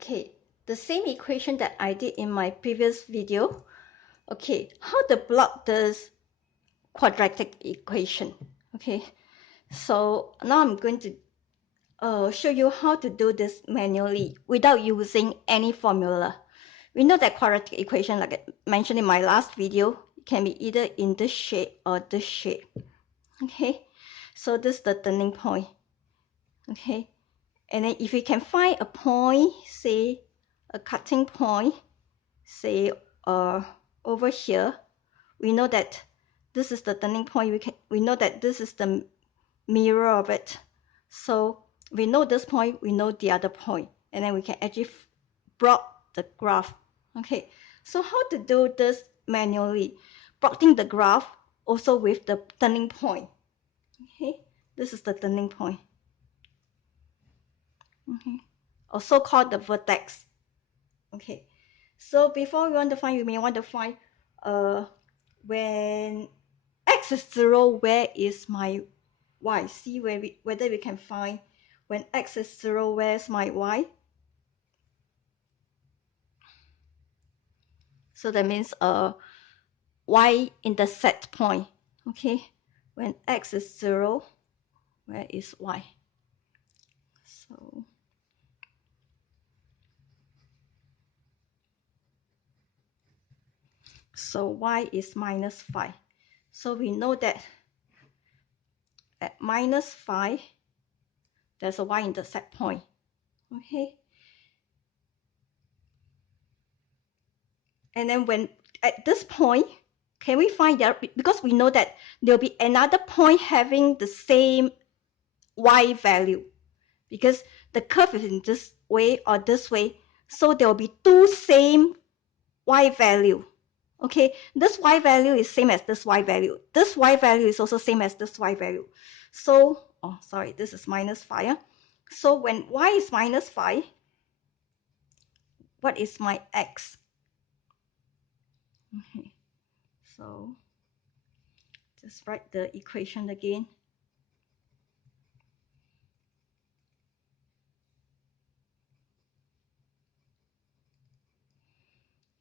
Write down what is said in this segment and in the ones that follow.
Okay, the same equation that I did in my previous video. Okay, how to plot this quadratic equation. Okay, so now I'm going to show you how to do this manually without using any formula. We know that quadratic equation, like I mentioned in my last video, can be either in this shape or this shape. Okay, so this is the turning point. Okay, and then if we can find a point, say a cutting point, say over here, we know that this is the turning point. We know that this is the mirror of it. So we know this point, we know the other point, and then we can actually plot the graph. Okay, so how to do this manually? Plotting the graph also with the turning point. Okay, this is the turning point. Okay, also called the vertex. Okay, so before we want to find, you may want to find when x is 0, where is my y? See whether we can find when x is 0, where's my y? So that means y intercept point. Okay, when x is 0, where is y? So y is minus 5. So we know that at minus 5, there's a y-intercept point. Okay, and then when at this point, can we find there, because we know that there'll be another point having the same y value, because the curve is in this way or this way, so there will be two same y value. Okay, this y value is same as this y value. This y value is also same as this y value. So, oh, sorry, this is minus 5. So when y is minus 5, what is my x? Okay, so just write the equation again.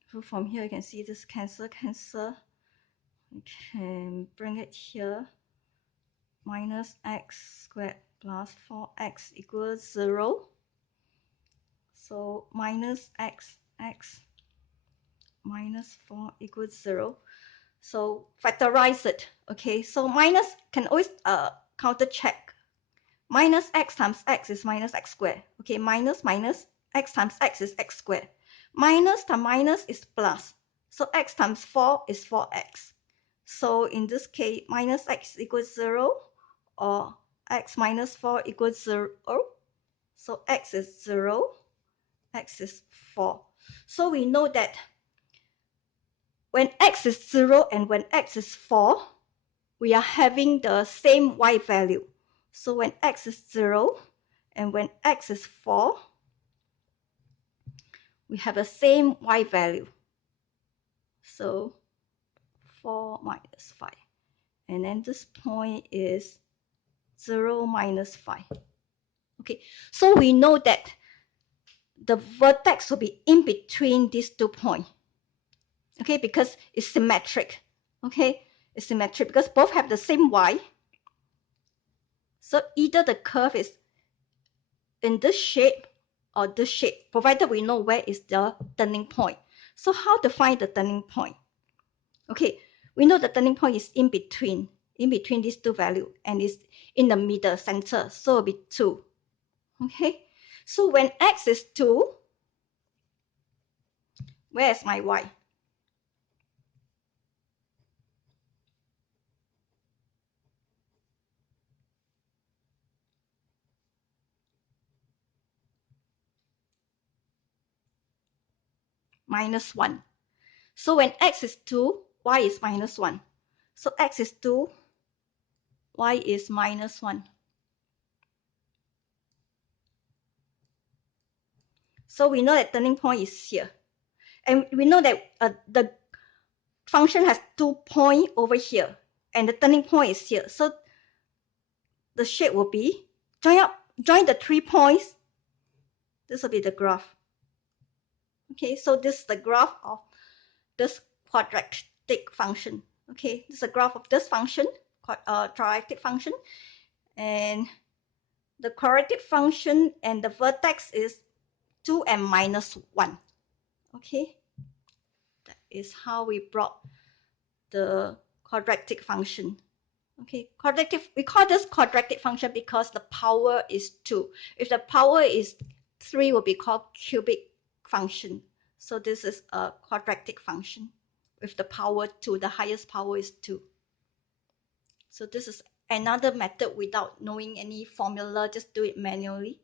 So from here you can see this cancel. We can bring it here. Minus x squared plus 4x equals 0. So minus x minus 4 equals 0. So factorize it. Okay, so minus can always counter check. Minus x times x is minus x squared. Okay, minus x times x is x squared. Minus times minus is plus. So x times 4 is 4x. So in this case, minus x equals 0, or x minus 4 equals 0. So x is 0, x is 4. So we know that when x is 0 and when x is 4, we are having the same y value. So when x is 0 and when x is 4, we have the same y value. So 4 minus 5. And then this point is 0 minus 5. Okay, so we know that the vertex will be in between these 2 points. Okay, because it's symmetric. Okay, it's symmetric because both have the same y. So either the curve is in this shape or this shape, provided we know where is the turning point. So how to find the turning point? Okay, we know the turning point is in between these two values, and is in the middle center, so it'll be 2. Okay, so when x is 2, where is my y? Minus 1. So when x is 2, y is minus 1. So x is 2, y is minus 1. So we know that turning point is here. And we know that the function has 2 points over here, and the turning point is here. So the shape will be, join the 3 points. This will be the graph. Okay, so this is the graph of this quadratic function. Okay, this is a graph of this function, quadratic function, and the quadratic function and the vertex is 2 and minus 1. Okay, that is how we brought the quadratic function. Okay, quadratic, we call this quadratic function because the power is 2. If the power is 3, will be called cubic function. So this is a quadratic function with the power 2. The highest power is 2. So this is another method without knowing any formula, just do it manually.